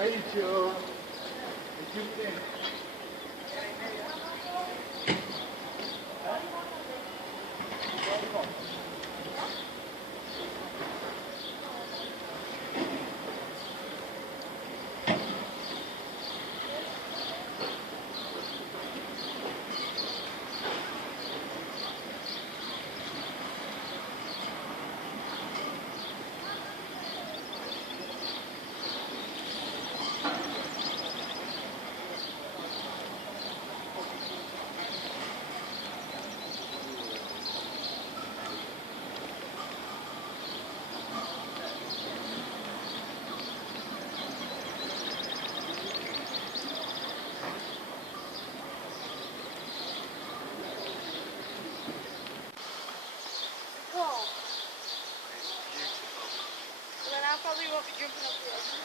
Aí, tio. Aqui o quê? Cool. Then I probably won't be jumping up here.